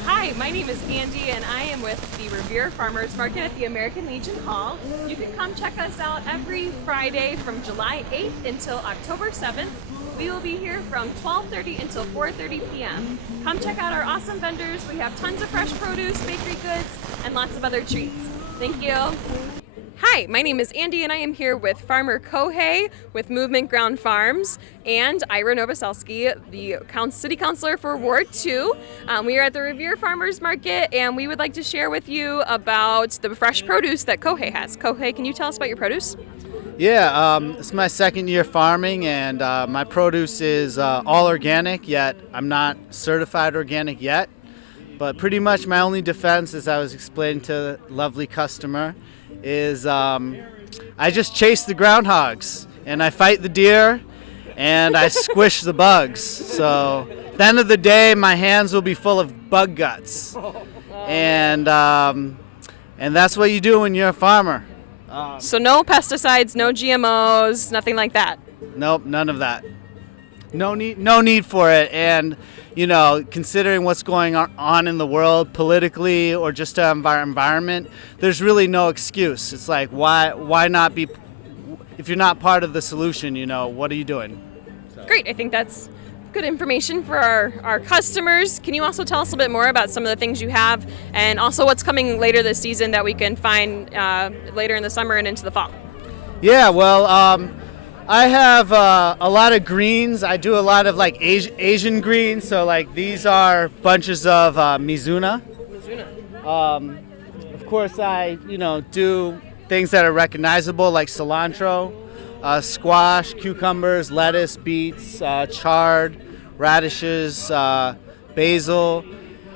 Hi, my name is Andy and I am with the Revere Farmers Market at the American Legion Hall. You can come check us out every Friday from July 8th until October 7th. We will be here from 12:30 until 4:30 p.m. Come check out our awesome vendors. We have tons of fresh produce, bakery goods, and lots of other treats. Thank you. Hi, my name is Andy and I am here with Farmer Kohei with Movement Ground Farms and Ira Novoselsky, the City Councilor for Ward 2. We are at the Revere Farmers Market and we would like to share with you about the fresh produce that Kohei has. Kohei, can you tell us about your produce? Yeah, it's my second year farming, and my produce is all organic, yet I'm not certified organic yet. But pretty much my only defense, as I was explaining to the lovely customer, is I just chase the groundhogs, and I fight the deer, and I squish the bugs. So at the end of the day, my hands will be full of bug guts. And that's what you do when you're a farmer. So no pesticides, no GMOs, nothing like that. Nope, none of that. No need for it. And you know, considering what's going on in the world politically or just our environment, there's really no excuse. It's like why not be? If you're not part of the solution, you know, what are you doing? So. Great. I think that's good information for our customers. Can you also tell us a bit more about some of the things you have and also what's coming later this season that we can find later in the summer and into the fall? Yeah, well, I have a lot of greens. I do a lot of like Asian greens. So like these are bunches of Mizuna. Of course, I do things that are recognizable like cilantro, squash, cucumbers, lettuce, beets, chard, radishes, basil.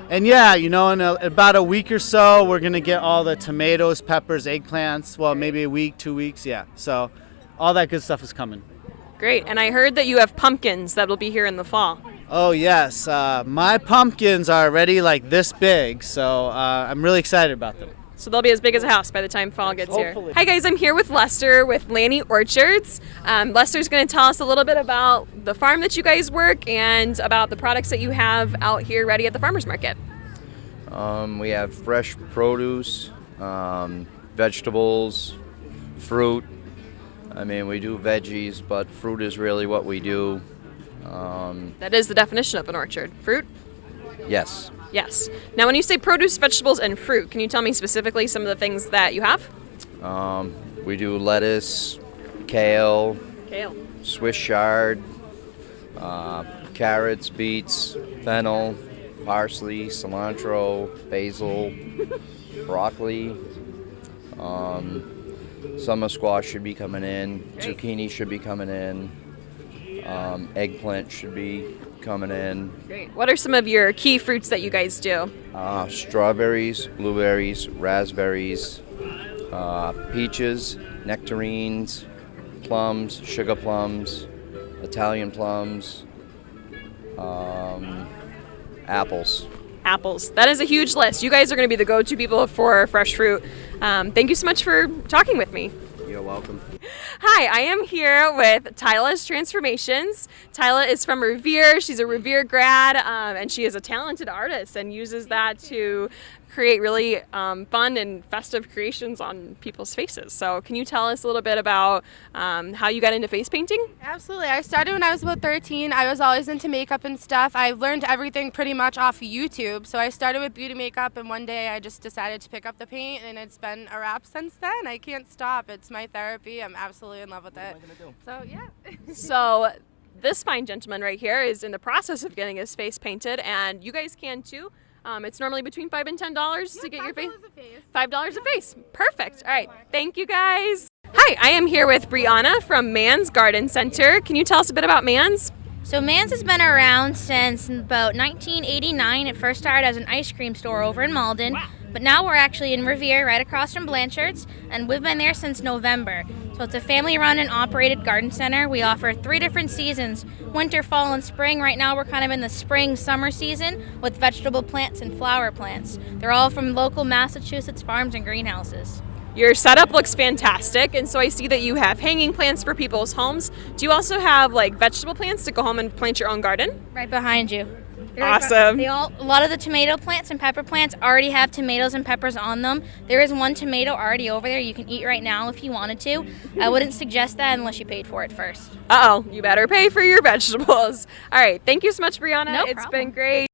And yeah, in about a week or so, we're going to get all the tomatoes, peppers, eggplants. Well, maybe a week, 2 weeks, yeah. So all that good stuff is coming. Great. And I heard that you have pumpkins that will be here in the fall. Oh, yes. My pumpkins are already like this big, so I'm really excited about them. So they'll be as big as a house by the time fall gets Hopefully. here. Hi guys, I'm here with Lester with Lani Orchards. Lester's going to tell us a little bit about the farm that you guys work and about the products that you have out here ready at the farmers market. We have fresh produce, vegetables, fruit. I mean, we do veggies, but fruit is really what we do. That is the definition of an orchard. Fruit? Yes. Yes. Now, when you say produce, vegetables, and fruit, can you tell me specifically some of the things that you have? We do lettuce, kale, Swiss chard, carrots, beets, fennel, parsley, cilantro, basil, broccoli. Summer squash should be coming in. Great. Zucchini should be coming in. Eggplant should be coming in. Great. What are some of your key fruits that you guys do? Strawberries, blueberries, raspberries, peaches, nectarines, plums, sugar plums, Italian plums, apples. Apples. That is a huge list. You guys are going to be the go-to people for fresh fruit. Thank you so much for talking with me. You're welcome. Hi, I am here with Tyla's Transformations. Tyla is from Revere. She's a Revere grad, and she is a talented artist and uses that to create really fun and festive creations on people's faces. So can you tell us a little bit about how you got into face painting? Absolutely. I started when I was about 13. I was always into makeup and stuff. I learned everything pretty much off YouTube. So I started with beauty makeup, and one day I just decided to pick up the paint, and it's been a wrap since then. I can't stop. It's my therapy. I'm absolutely in love with it. So, yeah. So this fine gentleman right here is in the process of getting his face painted, and you guys can too. It's normally between $5 and $10 to get your face. $5 a face. Perfect. All right. Thank you, guys. Hi, I am here with Brianna from Mann's Garden Center. Can you tell us a bit about Mann's? So Mann's has been around since about 1989. It first started as an ice cream store over in Malden, but now we're actually in Revere, right across from Blanchard's, and we've been there since November. So it's a family-run and operated garden center. We offer 3 different seasons, winter, fall, and spring. Right now we're kind of in the spring-summer season with vegetable plants and flower plants. They're all from local Massachusetts farms and greenhouses. Your setup looks fantastic, and so I see that you have hanging plants for people's homes. Do you also have like vegetable plants to go home and plant your own garden? Right behind you. Awesome. A lot of the tomato plants and pepper plants already have tomatoes and peppers on them. There is one tomato already over there you can eat right now if you wanted to. I wouldn't suggest that unless you paid for it first. Uh-oh, you better pay for your vegetables. All right, thank you so much, Brianna. No It's problem. been great.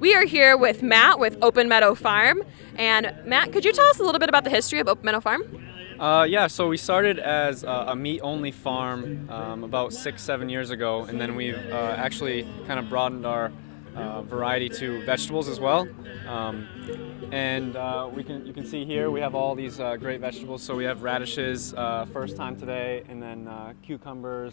We are here with Matt with Open Meadow Farm. And Matt, could you tell us a little bit about the history of Open Meadow Farm? Yeah, so we started as a meat-only farm about 6-7 years ago, and then we've actually kind of broadened our variety to vegetables as well. You can see here we have all these great vegetables. So we have radishes, first time today, and then cucumbers,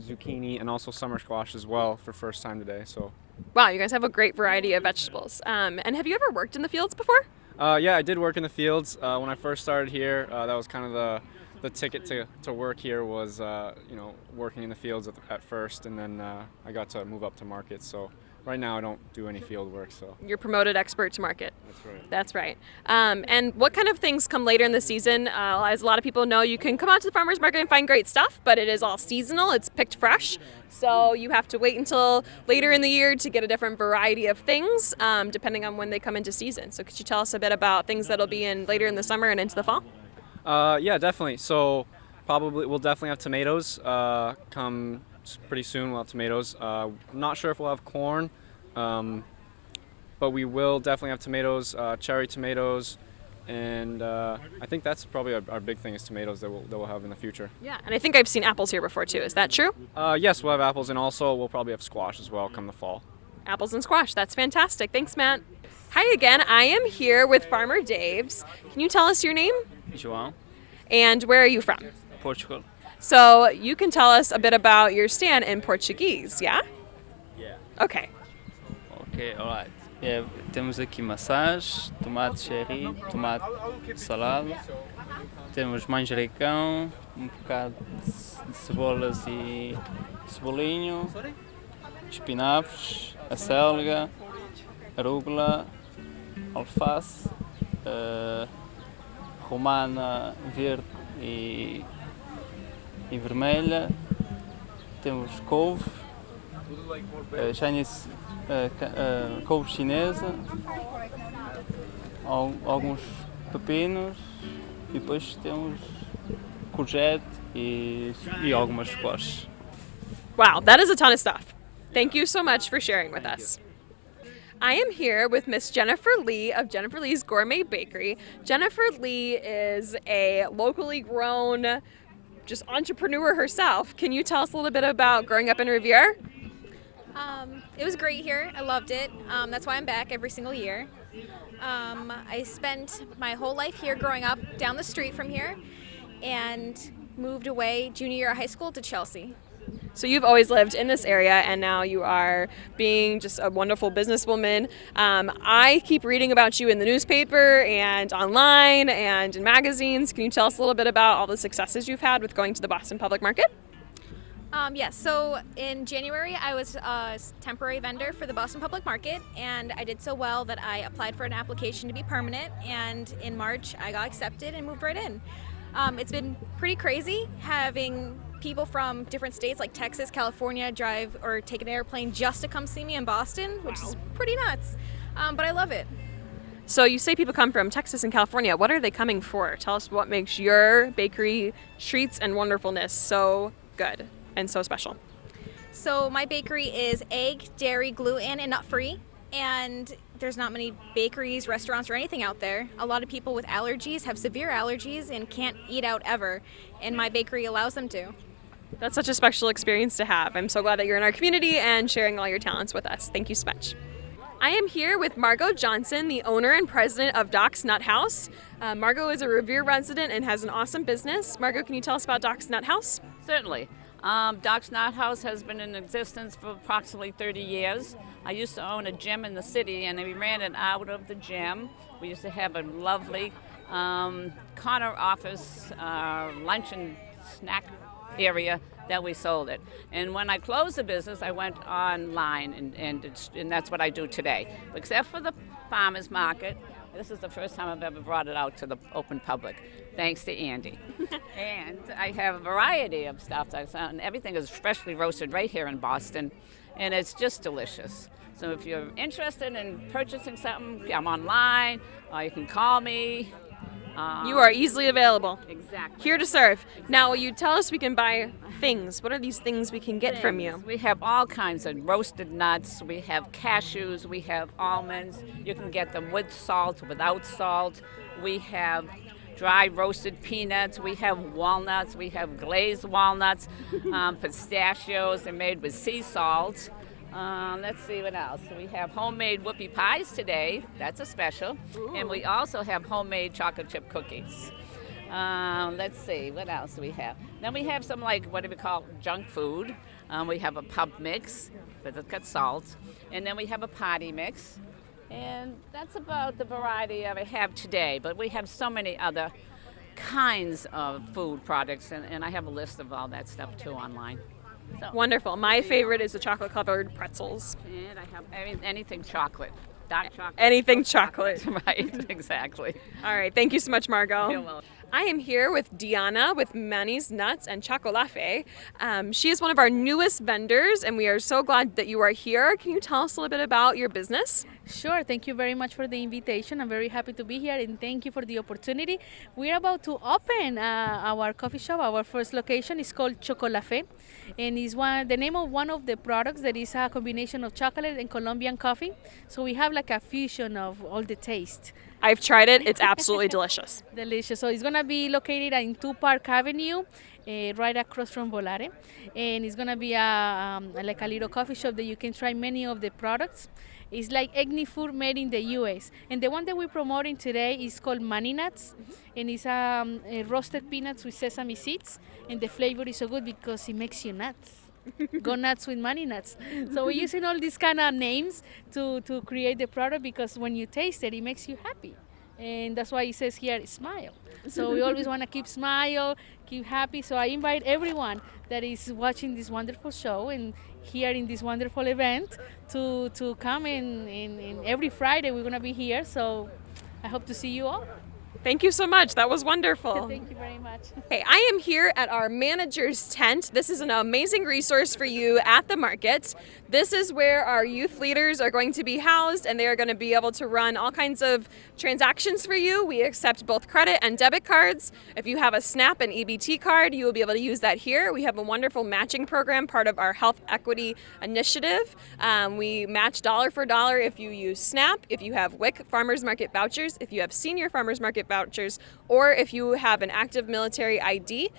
zucchini, and also summer squash as well for first time today. So. Wow, you guys have a great variety of vegetables. And have you ever worked in the fields before? Yeah, I did work in the fields when I first started here. That was kind of the ticket to work here was working in the fields at first, and then I got to move up to market. So right now I don't do any field work. So You're promoted expert to market. that's right. That's right. And what kind of things come later in the season? As a lot of people know, you can come out to the farmer's market and find great stuff, but it is all seasonal. It's picked fresh. So you have to wait until later in the year to get a different variety of things, depending on when they come into season. So could you tell us a bit about things that'll be in later in the summer and into the fall? Yeah, definitely. So we'll definitely have tomatoes come pretty soon. We'll have tomatoes. I'm not sure if we'll have corn, but we will definitely have tomatoes, cherry tomatoes, and I think that's probably our big thing is tomatoes that we'll have in the future. Yeah, and I think I've seen apples here before too. Is that true? Yes, we'll have apples, and also we'll probably have squash as well come the fall. Apples and squash. That's fantastic. Thanks, Matt. Hi again. I am here with Farmer Dave's. Can you tell us your name? João, And where are you from? Portugal. So you can tell us a bit about your stand in Portuguese, yeah? Yeah. Okay. Ok, alright. Yeah, temos aqui maçãs, tomate cherry, tomate salado, temos manjericão, bocado de cebolas e cebolinho, espinafres, acelga, arúgula, alface, romana verde e vermelha, temos couve, Chinese, couve chinesa, alguns pepinos e depois temos courgette e algumas squash. Wow, that is a ton of stuff. Thank you so much for sharing with us. I am here with Miss Jennifer Lee of Jennifer Lee's Gourmet Bakery. Jennifer Lee is a locally grown just entrepreneur herself. Can you tell us a little bit about growing up in Revere? It was great here. I loved it. That's why I'm back every single year. I spent my whole life here growing up down the street from here and moved away junior year of high school to Chelsea. So you've always lived in this area and now you are being just a wonderful businesswoman. I keep reading about you in the newspaper and online and in magazines. Can you tell us a little bit about all the successes you've had with going to the Boston Public Market? Yes, so in January I was a temporary vendor for the Boston Public Market, and I did so well that I applied for an application to be permanent, and in March I got accepted and moved right in. It's been pretty crazy having people from different states like Texas, California drive or take an airplane just to come see me in Boston, which is pretty nuts, but I love it. So you say people come from Texas and California. What are they coming for? Tell us what makes your bakery treats and wonderfulness so good and so special. So my bakery is egg, dairy, gluten, and nut-free, and there's not many bakeries, restaurants, or anything out there. A lot of people with allergies have severe allergies and can't eat out ever, and my bakery allows them to. That's such a special experience to have. I'm so glad that you're in our community and sharing all your talents with us. Thank you so much. I am here with Margo Johnson, the owner and president of Doc's Nut House. Margo is a Revere resident and has an awesome business. Margo, can you tell us about Doc's Nut House? Certainly. Doc's Nut House has been in existence for approximately 30 years. I used to own a gym in the city, and we ran it out of the gym. We used to have a lovely corner office, lunch and snack area that we sold it. And when I closed the business, I went online, and that's what I do today. Except for the farmers market, this is the first time I've ever brought it out to the open public, thanks to Andy. And I have a variety of stuff, and everything is freshly roasted right here in Boston. and it's just delicious. So if you're interested in purchasing something, I'm online, or you can call me. You are easily available. Exactly. Here to serve. Now, you tell us we can buy things. What are these things we can get from you? We have all kinds of roasted nuts. We have cashews. We have almonds. You can get them with salt, without salt. We have dry roasted peanuts. We have walnuts. We have glazed walnuts. Pistachios are made with sea salt. Let's see what else. We have homemade whoopie pies today. That's a special. Ooh. And we also have homemade chocolate chip cookies. Let's see, what else do we have? Then we have some, like, what do we call junk food. We have a pub mix, but it's got salt. And then we have a potty mix. And that's about the variety I have today. But we have so many other kinds of food products, and I have a list of all that stuff, too, online. So, Wonderful. My favorite is the chocolate-covered pretzels. and I have anything chocolate. Dark chocolate. Anything chocolate. Right, exactly. All right. Thank you so much, Margo. You're welcome. I am here with Diana with Manny's Nuts and Choco Latte. She is one of our newest vendors, and we are so glad that you are here. Can you tell us a little bit about your business? Sure, thank you very much for the invitation. I'm very happy to be here and thank you for the opportunity. We're about to open our coffee shop. Our first location is called Choco Latte, and is the name of one of the products that is a combination of chocolate and Colombian coffee. So we have like a fusion of all the taste. I've tried it. It's absolutely delicious. Delicious. So it's gonna be located in 2 Park Avenue, right across from Volare, and it's gonna be like a little coffee shop that you can try many of the products. It's like ethnic food made in the U.S. And the one that we're promoting today is called Manny Nuts, and it's roasted peanuts with sesame seeds, and the flavor is so good because it makes you nuts. Go nuts with Manny Nuts. So we're using all these kind of names to create the product because when you taste it, it makes you happy. And that's why it says here, smile. So we always want to keep smile, keep happy. So I invite everyone that is watching this wonderful show and here in this wonderful event to come in every Friday. We're going to be here. So I hope to see you all. Thank you so much. That was wonderful. Thank you very much. Okay, I am here at our manager's tent. This is an amazing resource for you at the market. This is where our youth leaders are going to be housed, and they are going to be able to run all kinds of transactions for you. We accept both credit and debit cards. If you have a SNAP and EBT card, you will be able to use that here. We have a wonderful matching program, part of our health equity initiative. We match dollar for dollar if you use SNAP, if you have WIC Farmers Market vouchers, if you have senior Farmers Market vouchers, or if you have an active military ID.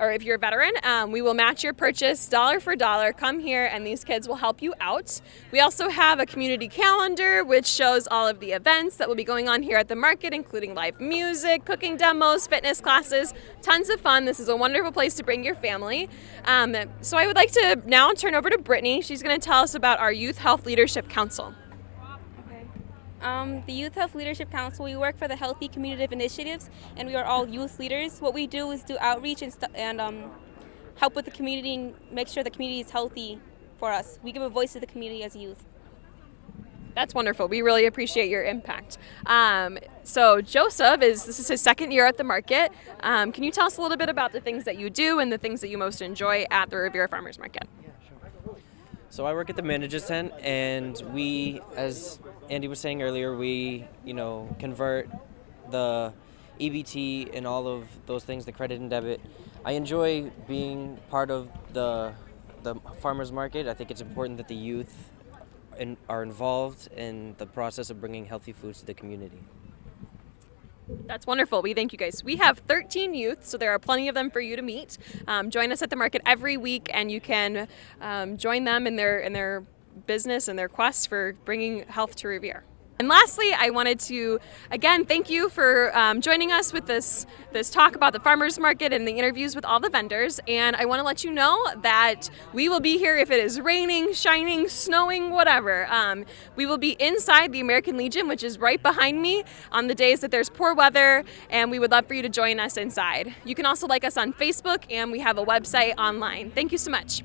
Or if you're a veteran, we will match your purchase dollar for dollar. Come here and these kids will help you out. We also have a community calendar which shows all of the events that will be going on here at the market, including live music, cooking demos, fitness classes, tons of fun. This is a wonderful place to bring your family. So I would like to now turn over to Brittany. She's going to tell us about our Youth Health Leadership Council. The Youth Health Leadership Council, we work for the Healthy Community Initiatives, and we are all youth leaders. What we do is do outreach and help with the community and make sure the community is healthy for us. We give a voice to the community as youth. That's wonderful. We really appreciate your impact. So Joseph, this is his second year at the market. Can you tell us a little bit about the things that you do and the things that you most enjoy at the Revere Farmers Market? So I work at the manager's tent, and we, as Andy was saying earlier, we, convert the EBT and all of those things, the credit and debit. I enjoy being part of the farmers market. I think it's important that the youth are involved in the process of bringing healthy foods to the community. That's wonderful. We thank you guys. We have 13 youth, so there are plenty of them for you to meet. Join us at the market every week, and you can join them in their business and their quest for bringing health to Revere. And lastly, I wanted to, again, thank you for joining us with this talk about the farmers market and the interviews with all the vendors. And I want to let you know that we will be here if it is raining, shining, snowing, whatever. We will be inside the American Legion, which is right behind me, on the days that there's poor weather, and we would love for you to join us inside. You can also like us on Facebook, and we have a website online. Thank you so much.